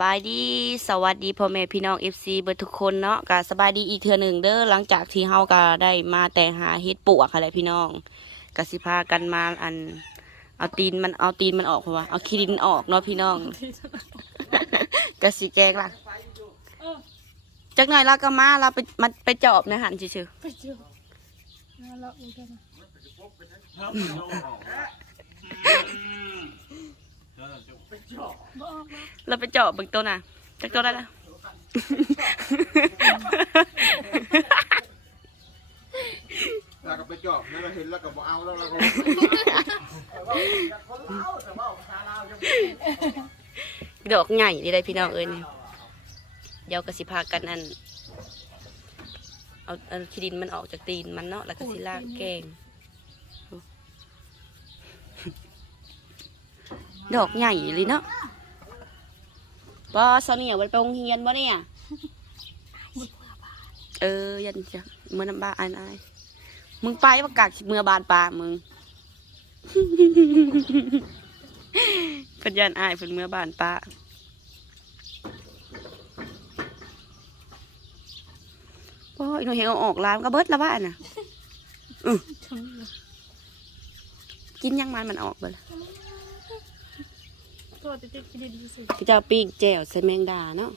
บายดีสวัสดีพ่อแม่พี่น้อง FC เบิดทุกคนเนาะก็สบายดีอีกเทือหนึ่งเด้อหลังจากที่เฮาก็ได้มาแต่หาเฮ็ดปวกอะไรพี่น้องก็สิพากันมาอัน เอาตีนมันเอาตีนมันออกเพราะว่าเอาขี้ดินออกเนาะพี่น้องก็สิแกงล่ะจักหน่อยเราก็มาเราไปมันไปจอบในหันซื่อๆ เราไปเจอบเบิ่งต้นน่ะจักต้นได้ละแล้วก็ไปจอบแล้วเราเห็นแล้วก็บอกเอาแล้วเราก็ดอกใหญ่นี่ได้พี่น้องเอ้ยเนี่ยเดี๋ยวกสิพากันอันเอาอันขี้ดินมันออกจากตีนมันเนาะแล้วก็สิลากแกง ดอกใหญ่เลยเนาะบ่ซอนี่เอาไปโรงเรียนบ่เนี่ยเออยันจะเมื่อน้ำบ้านอายอายมึงไปประกาศเมื่อบานปลามึงเพิ่นยันอายเพิ่นเมื่อบานปลาโอ้ยหนูเห็นเอาออกร้านก็เบิดละบ้านน่ะอื้อกินยังมันมันออกเบิดละ ตัวติดติดกินดีสุดพี่เจ้าปีกแจ่วใส่แมงดาเนาะ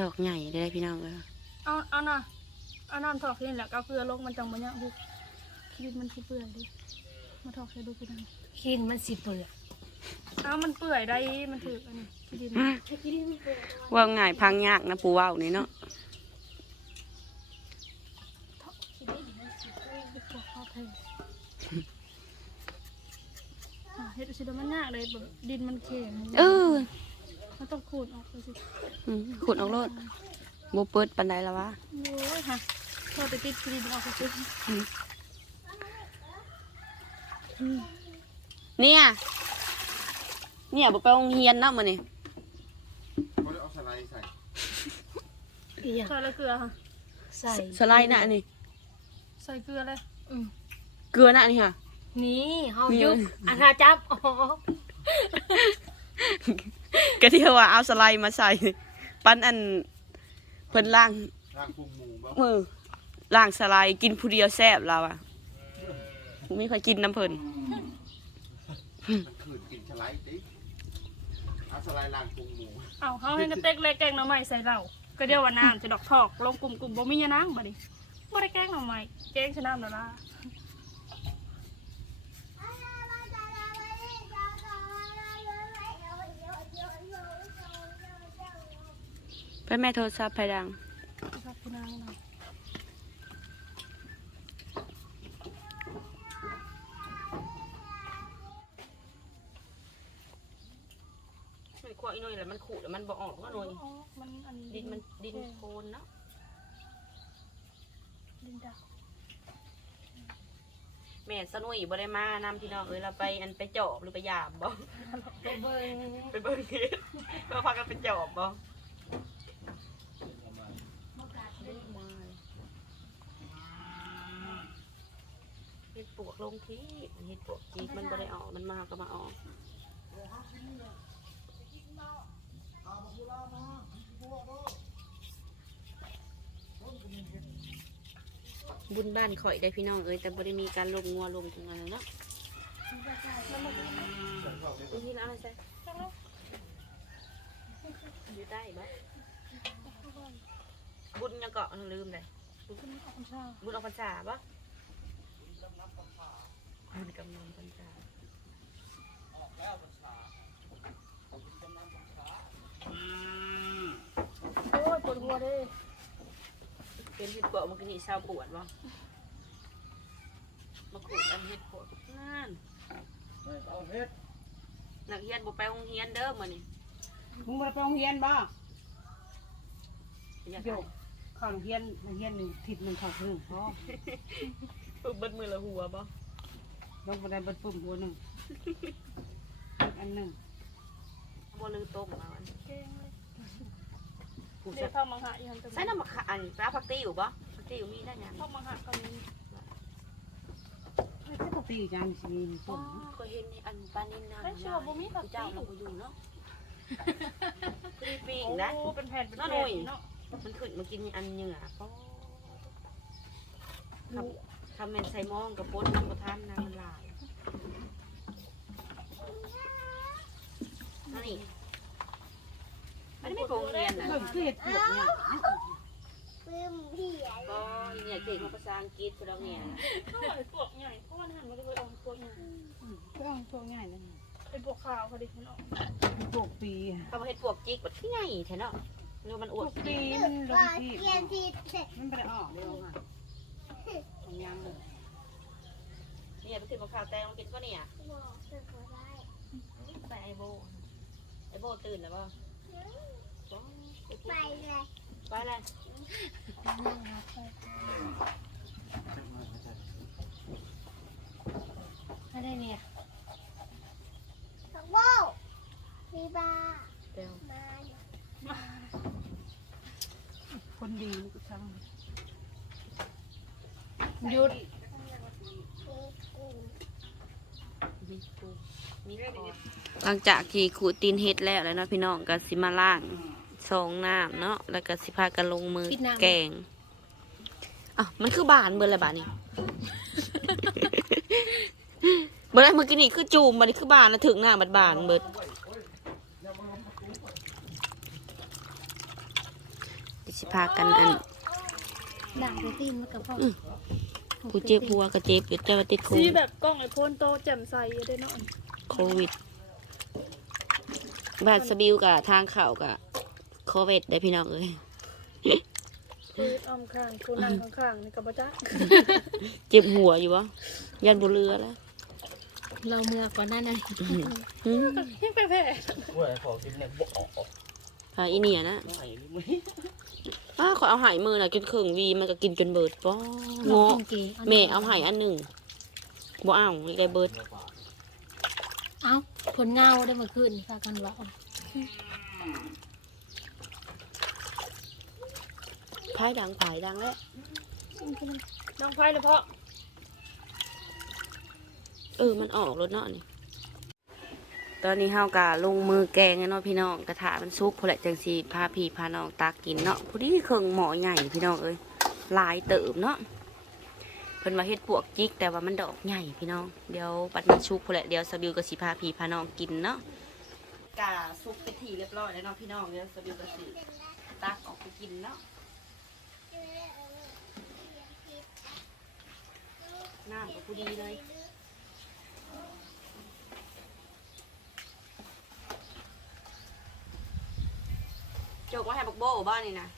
ดอกใหญ่เลยพี่น้องเลยเอาเอาน่ะเอาน้ำถอกนี่แหละเอาเกลือลงมันจังมันยังบุกคิดมันสิเปื่อยดิมาถอกใส่ดูกันนะขินมันสิเปื่อยเอามันเปื่อยได้มันถืออันนี้คิดดีอืมคิดดีมันเปื่อยว่าง่ายพังยากนะปูว่าวนี่เนาะคิดดีมันสิเปื่อยพวกข้าวไทยอะเฮ็ดสิมันยากเลยแบบดินมันเค็มเออมันต้องขูดออกไปสิอืมขุดออกโลดโบเปิดปันไดแล้ววะโอ้ยค่ะตัวติดติดกินดีออกไปสิเนี่ย เนี่ยบไปโรงเรียนเนาะมื้อนี้เขาเลยเอาสไลด์ใส่อีหยังใส่อะไรเกลือค่ะใส่สไลด์น่ะนี่ใส่เกลือเลยอืมเกลือน่ะนี่ค่ะ นี่เฮานี่ยุบอันหาจับอ๋อก็ที่ว่าเอาสไลด์มาใส่ ปั้นอันเพิ่นล่างร่างพุงหมูบ้างมือล่างสไลด์กินผู้เดียวแซ่บเราอะมีใครกินน้ำเพิ่นมันขืนกินสไลด์ดิเอาสไลด์ร่างพุงหมูเอาเขาให้กระเต็กเล็กแกงหน่อไม้ใส่เราก็เดียวว่าน้ำจะดอกทอกลงกลุ่มกลุ่มบ่มียานางบ่ดิบ่ได้แกงหน่อไม้แกงชะน้ำละล่ะ ไปแม่โทรศัพท์ไปดังครับคุณนางนะมันขวอีหน่อยแล้วมันขูดแล้วมันบ่ออกว่าหน่อยอ๋อมันอันดินมันดินโคลนเนาะดินดาวแม่สนุยบ่ได้มานำพี่น้องเอ้ยเราไปอันไปจอบหรือไปยามบ่ไปเบิ่งไปเบิ่งเฮ็ดเราพากันไปจอบบ่ เฮ็ดปวกลงที่เฮ็ดปวกจีกมันบ่ได้ออกมันมาก็มาออกบุญบ้านข่อยได้พี่น้องเอ้ยแต่บ่ได้มีการลงงัวลงตรงนั้นเนาะนี่ละอะไรใส่อยู่ใต้บ่บุญยังเกาะลืมเลยคุณออกคำชาบุญออกพรรษาปะ บุญกำลังพรรษาโอ้ยปวดหัวเด้เป็นเห็ดปวกมันก็นี่เศร้าปวดบ่มาขูดอันเห็ดปวกนั่นเอาเฮ็ดนักเรียนบ่ไปโรงเรียนเด้อมื้อนี้มึงมาไปโรงเรียนบ่อยาโยกข้าโรงเรียนโรงเรียนหนึ่งทิศหนึ่งข้าครึ่งพอ ปึ๊บเบิดมือละหัวบ่ลงบันไดเบัดปุ่มหัวหนึ่งอันหนึ่งบ่ลืมต้มมาอันแกงเลยผูกเดี๋ยวเข้ามังหะอีหันจะใส่น้ำมะขามอันปลาผักติ้วบ่ผักติ้วมีได้ยังเข้ามังหะก็มีไม่ใช่ปกติจานสิมีปุ่มเคยเห็นในอันปลานินนะได้เชื่อบ่มีผักเจ้าติ้เราวบ่อยู่เนาะนะ โอ้เป็นแผ่นเป็นน้แผ่อยนเนาะมันขึ้นมากินอันเหงื่อปอ คำคำแม่นไซมองกับปนน้ำกระทันน้ำมันหลายนั่นนี่อันไม่โกงเรียนนะ เบิ่งคือเห็ดปวกเนี่ยก็เนี่ยเก่งภาษาอังกฤษพวกเราเนี่ยเท่าไหร่ปวกใหญ่เพราะว่าหันมาจะไปออกปวกใหญ่ก็เอาพวกง่ายนั่นเป็นปวกขาวพอดีพี่น้องปวกปีเขามาเห็ดปวกจิกแบบที่ไงแท้เนาะเรือมันอปววดกปีมันลงที่มันไม่ได้ออกเร็วค่ะ ของยังเลยเนี่ยไปขึ้นมาข่าวแตงมากินก็เนี่ยไปไอโบไอโบตื่นแล้วป่ะไปเลยไปเลยอะไรเนี่ยเดี๋ยวคนดีมันก็ท หยุดมีปูมีคอหลังจากที่ขูดตีนเฮ็ดแล้วแล้วเนาะพี่น้องก็สิมาล่างสองน้ำเนาะแล้วก็สิพากันลงมือแกงอะมันคือบานเบอร์ละบาทนี่เบอร์อะไรเมื่อกี้นี่คือจูมบันนี้คือบานแล้วถึงหน้าบัดบานเบิดเดี๋ยวสิพากันอันด่างไปตีนมันกับพ่อ กูเจ็บหัวก็เจ็บอยู่แต่ว่าติดโคสีวิดแบบกล้องไอโฟนโตแจ่มใสอยู่ได้เนาะโควิดบาดสบิวกับทางเข่ากับโควิดได้พี่น้องเอ้ยคืออ้อมข้างคูนั่งข้างๆนี่กับจ้าเจ็บหัวอยู่วะยันบุเรือแล้วเราเมื่อก่อนหน้านั้นหืมยังไปแผ่ว่าขอกินเนี่ยบอกออก พาอีเนียนะไหนหรือไม่อ้าขอเอาใหายมือน่ะกินเครื่องวีมันก็กินจนเบิดป้อเงาะแม่เอาใหายอันหนึ่งบ่เอาอีกได้เบิดเอาผลเงาได้มาขึ้นพากันว่าพายดังผายดังแล้วน้องไฟเลยเพราะเออมันออกรถเนาะนี่ ตอนนี้เฮากะลงมือแกงแล้วเนาะพี่น้องกระถามันซุกพอแหละจังสีพาพี่พาน้องตากินเนาะพอดีเครื่องหมอใหญ่พี่น้องเอ้ยลายเติมเนาะเพิ่นว่าเฮ็ดปวกจิกแต่ว่ามันดอกใหญ่พี่น้องเดี๋ยวปัดมันชุกพุ่นแหละเดี๋ยวสบิวกับสิพาพี่พาน้องกินเนาะกาซุกเป็นทีเรียบร้อยแล้วเนาะพี่น้องเดี๋ยวสบิวกับสิตักออกไปกินเนาะน้ำก็พอดีเลย จกว่าให้บักโบ้บ้านนี่นะ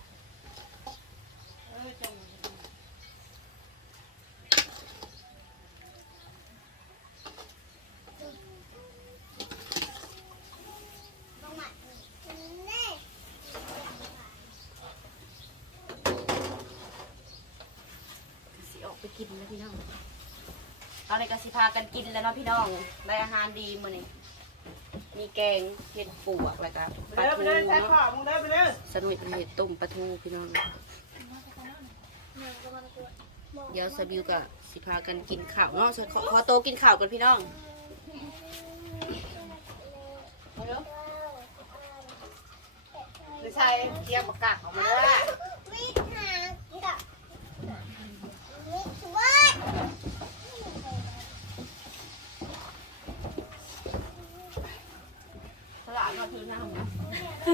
สิออกไปกินแล้วพี่น้องเอาในกสิพากันกินแล้วเนาะพี่น้องได้อาหารดีมื้อนี้ มีแกงเห็ดปวกแล้วก็ปลาเดินไปทูเลยใช้เนาะขอมึงเดินไปเลยสนุกเห็ดต้มปลาทูพี่น้อง เดี๋ยวสบิวกับสิพากันกินข้าวเนาะขอขอโตวกินข้าวกันพี่น้องมาเร็วไม่ใช่เกี๊ยวประกาศออกมาแล้ว